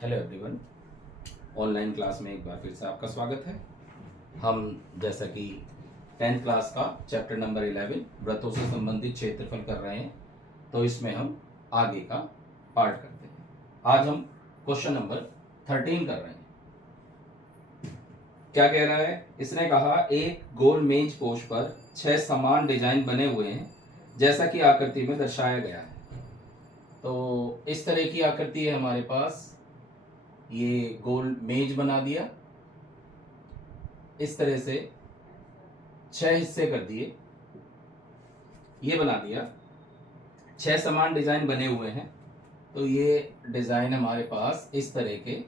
Hello everyone. Online class में एक बार फिर से आपका स्वागत है। हम जैसा कि 10th क्लास का चैप्टर नंबर 11 व्रतों से संबंधित क्षेत्रफल कर रहे हैं, तो इसमें हम आगे का पार्ट करते हैं। आज हम क्वेश्चन नंबर 13 कर रहे हैं। क्या कह रहा है? इसने कहा एक गोल मेज पोश पर 6 समान डिजाइन बने हुए हैं जैसा कि आकृति में दर्शाया गया है। तो इस तरह की आकृति है हमारे पास। ये गोल मेज बना दिया, इस तरह से 6 हिस्से कर दिए, ये बना दिया। 6 समान डिजाइन बने हुए हैं, तो ये डिजाइन हमारे पास इस तरह के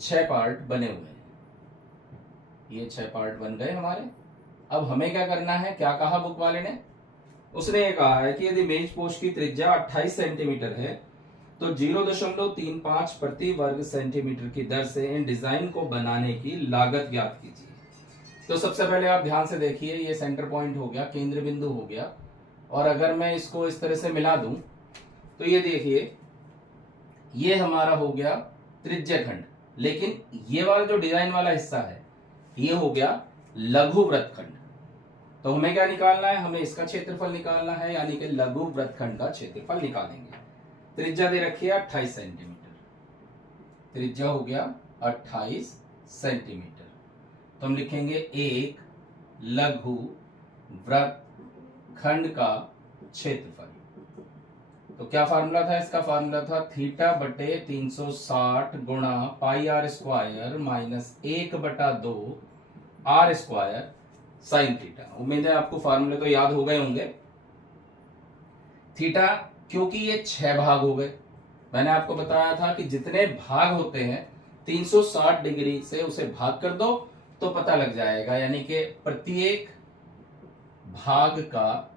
6 पार्ट बने हुए हैं। ये 6 पार्ट बन गए हमारे। अब हमें क्या करना है? क्या कहा बुक वाले ने? उसने ये कहा है कि यदि मेज पोस्ट की त्रिज्या 28 सेंटीमीटर है तो 0.35 प्रति वर्ग सेंटीमीटर की दर से इन डिजाइन को बनाने की लागत ज्ञात कीजिए। तो सबसे पहले आप ध्यान से देखिए, ये सेंटर पॉइंट हो गया, केंद्र बिंदु हो गया। और अगर मैं इसको इस तरह से मिला दूं तो ये देखिए, ये हमारा हो गया त्रिज्या खंड, लेकिन ये वाला जो डिजाइन वाला हिस्सा है ये हो गया लघु वृत्तखंड। तो हमें क्या निकालना है? हमें इसका क्षेत्रफल निकालना है, यानी कि लघु वृत्तखंड का क्षेत्रफल निकालेंगे। त्रिज्या दे रखी है 28 सेंटीमीटर, त्रिज्या हो गया 28 सेंटीमीटर। तो हम लिखेंगे एक लघु वृत्तखंड का क्षेत्रफल। तो क्या फार्मूला था इसका? फार्मूला था थीटा बटे 360 गुणा pi R square minus 1/2 R square sine theta. उम्मीद है आपको फार्मूले तो याद हो गए होंगे। थीटा, क्योंकि ये 6 भाग हो गए, मैंने आपको बताया था कि जितने भाग होते हैं 360 डिग्री से उसे भाग कर दो तो पता लग जाएगा, यानी कि प्रत्येक भाग का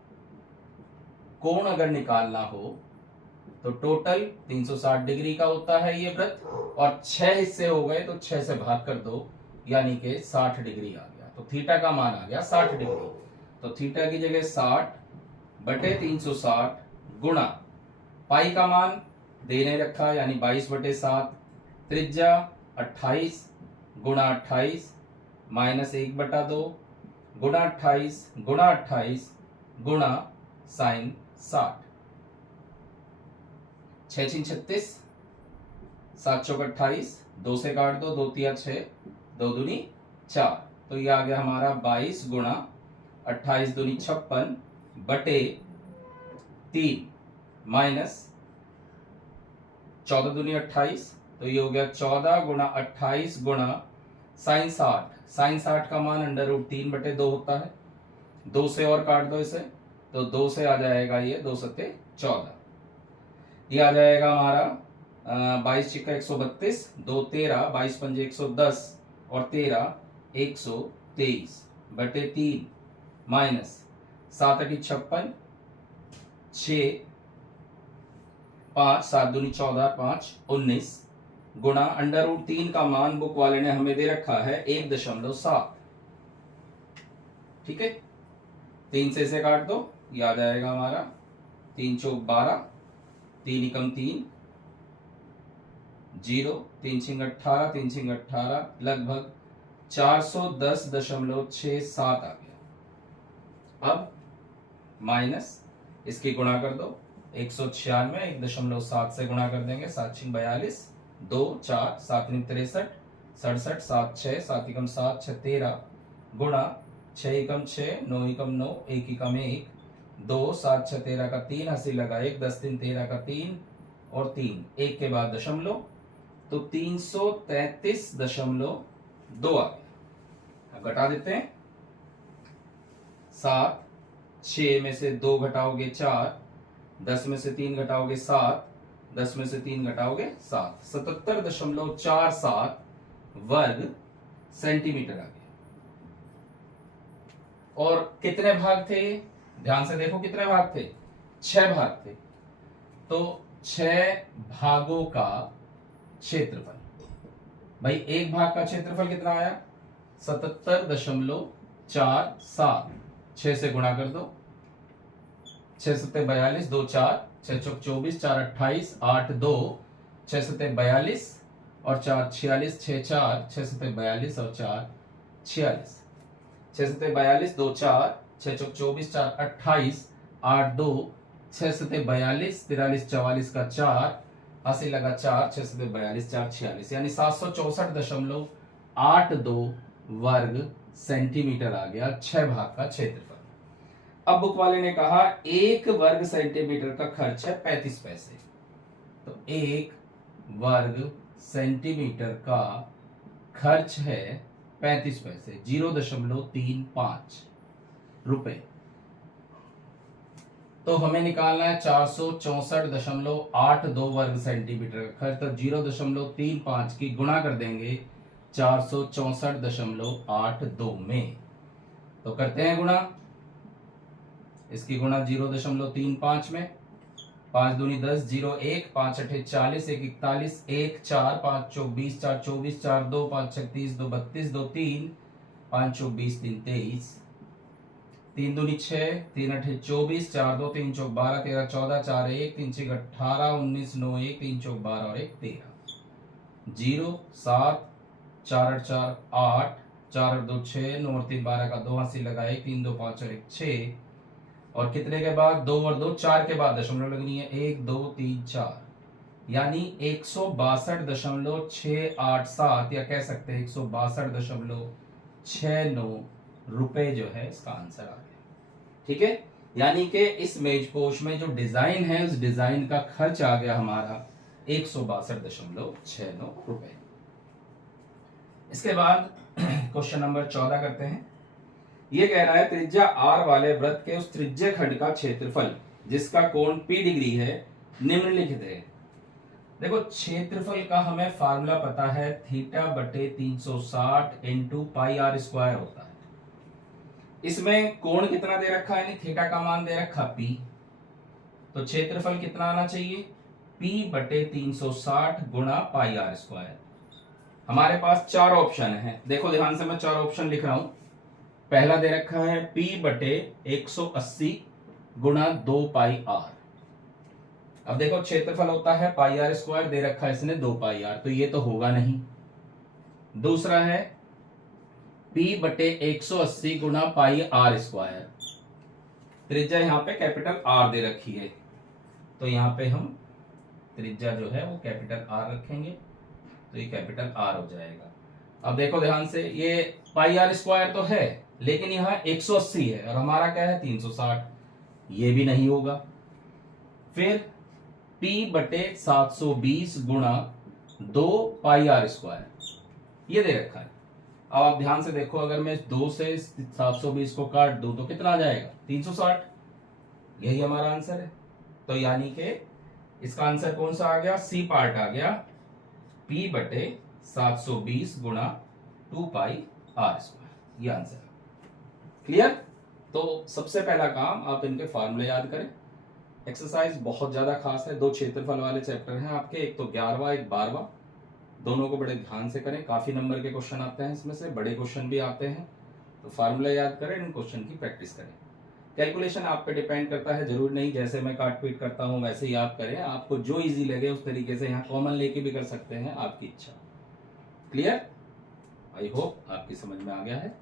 कोण अगर निकालना हो तो टोटल 360 डिग्री का होता है ये वृत्त, और 6 हिस्से हो गए तो 6 से भाग कर दो, यानी कि 60 डिग्री आ गया। तो थीटा का मान आ गया 60 डिग्री। तो थीटा की जगह 60 बटे 360 गुणा पाई का मान देने रखा, यानी 22/7, त्रिज्या 28 गुणा 28 माइनस 1/2 गुणा 28 गुणा 28 गुणा साइन 60। 6 36, 7 चौक 28, 2 से काट दो, 2 तिया 6, 2 दूनी 4। तो ये आ गया हमारा 22 गुणा 28 दूनी 56 बटे 3 माइनस 14 दूनी 28। तो ये हो गया 14 गुणा 28 गुणा साइन 60। साइन 60 का मान √3/2 होता है। 2 से और काट दो इसे, तो 2 से आ जाएगा ये 2 सत्ते 14। ये आ जाएगा हमारा 22 छिक्का 132, 2 13, 22 पंजे 110 और 13 123 बटे 3 माइनस 7 8 56, 6 5 7 दूनी 14, 5 19 गुणा √3 का मान बुक वाले ने हमें दे रखा है 1.7। ठीक है, 3 से इसे काट दो, ये आ जाएगा हमारा 3 चौक 12, 3 एकम 3, 0, 3 छिंग 18, 3 छिंग 18, लगभग 410.67 आ गया। अब माइनस इसकी गुणा कर दो, 196 1.7 से गुणा कर देंगे, 7 छिंग 42, 2 4 7 नीम 63, 67 7 6 7 एकम 7 6 13 गुणा 6 एकम 6 9 एकम 9 1 एकम 1 2 7 6 13 का 3, हंसी लगा 1 10 3 13 का 3 और 3 1 के बाद दशमलव, तो 333.2 आ गया। अब घटा देते हैं। 7, 6 में से 2 घटाओगे 4, 10 में से 3 घटाओगे 7, 10 में से 3 घटाओगे 7, 77.47 वर्ग सेंटीमीटर आ गया। और कितने भाग थे? ध्यान से देखो कितने भाग थे? 6 भाग थे। तो 6 भागों का क्षेत्रफल, भाई एक भाग का क्षेत्रफल कितना आया? 77.47। 6 से गुणा कर दो, 6 सत्ते 42, 2 4, 6 चौक 24, 4 28, 8 2, 6 सत्ते 42, और 4 46, 6 4 6 7 42 और 4 46, 6 7 42, 2 4 6 चौक 24, 4 28, 8 2 6 7 42, 43 44 का 4, 80 लगा 4, 6 7 42, 4 46, यानी 764.82 वर्ग सेंटीमीटर आ गया 6 भाग का क्षेत्रफल। अब बुक वाले ने कहा 1 वर्ग सेंटीमीटर का खर्च है 35 पैसे, तो 1 वर्ग सेंटीमीटर का खर्च है 35 पैसे, 0.35 रुपए। तो हमें निकालना है 464.82 वर्ग सेंटीमीटर का खर्च, तो 0.35 की गुणा कर देंगे 464.82 में, तो करते हैं गुणा। इसकी गुणा 0.35 में, 5 दूनी 10, 0 1, 5 8 40, 1 41, 1 4, 5 24, 4 24, 4 2, 5 36, 2 32, 2 3, 5 24, 3 23, 3 दूनी 6, 3 8 24, 4 2, 3 चौक 12, 13 14, 4 1, 3 6 18, 19 9 1, 3 चौक 12 और 1 13, 0 7, 4 8 4 8, 4 और 2 6, 9 और 3 12 का 2, 80 लगाए, 3 2 5 और 1 6, और कितने के बाद 2 और 2 4 के बाद दशमलव लगनी है, 1 2 3 4, यानी 162.687 या कह सकते हैं 162.69 रुपए जो है इसका आंसर आ गया। ठीक है, यानी कि इस मेजपोश में जो डिजाइन है उस डिजाइन का खर्च आ गया हमारा 162.69 रुपए। इसके बाद क्वेश्चन नंबर 14 करते हैं। ये कह रहा है त्रिज्या r वाले वृत्त के उस त्रिज्य खंड का क्षेत्रफल जिसका कोण p डिग्री है निम्नलिखित है। देखो क्षेत्रफल का हमें फार्मूला पता है, थीटा बटे 360 इंटू पाई आर स्क्वायर होता है। इसमें कोण कितना दे रखा है, थीटा का मान दे रखा p, तो क्षेत्रफल कितना आना चाहिए, p बटे 360 गुणा पाई आर स्क्वायर। हमारे पास 4 ऑप्शन है, देखो ध्यान से मैं 4 ऑप्शन लिख रहा हूं। पहला दे रखा है p बटे 180 गुणा 2 पाई आर। अब देखो क्षेत्रफल होता है पाई आर स्क्वायर, दे रखा है इसने 2 पाई आर, तो ये तो होगा नहीं। दूसरा है p बटे 180 गुणा पाई आर स्क्वायर, त्रिज्या यहाँ पे कैपिटल आर दे रखी है, तो यहाँ पे हम त्रिज्या जो है वो कैपिटल आर रखेंगे, तो ये कैपिटल आर हो जाएगा। अब देखो ध्यान से, ये पाई आर स्क्वायर तो है लेकिन यहाँ 180 है और हमारा क्या है 360, ये भी नहीं होगा। फिर p बटे 720 गुणा 2 पाई आर स्क्वायर, ये दे रखा है। अब आप ध्यान से देखो, अगर मैं 2 से 720 को काट दूं तो कितना आ जाएगा 360, यही हमारा आंसर है। तो यानी कि इसका आंसर कौन सा आ गया, सी पार्ट आ गया, p बटे 720 गुणा 2 पाई आर स्क्वायर, ये आंसर। क्लियर? तो सबसे पहला काम आप इनके फार्मूले याद करें। एक्सरसाइज बहुत ज्यादा खास है, 2 क्षेत्रफल वाले चैप्टर हैं आपके, एक तो 11वां एक 12वां, दोनों को बड़े ध्यान से करें। काफी नंबर के क्वेश्चन आते हैं इसमें से, बड़े क्वेश्चन भी आते हैं, तो फार्मूला याद करें, इन क्वेश्चन की प्रैक्टिस करें। कैलकुलेशन आप पे डिपेंड करता है, जरूर नहीं जैसे मैं काट पीट करता हूं वैसे ही आप करें, आपको जो इजी लगे उस तरीके से, यहाँ कॉमन लेके भी कर सकते हैं, आपकी इच्छा। क्लियर? आई होप आपकी समझ में आ गया है।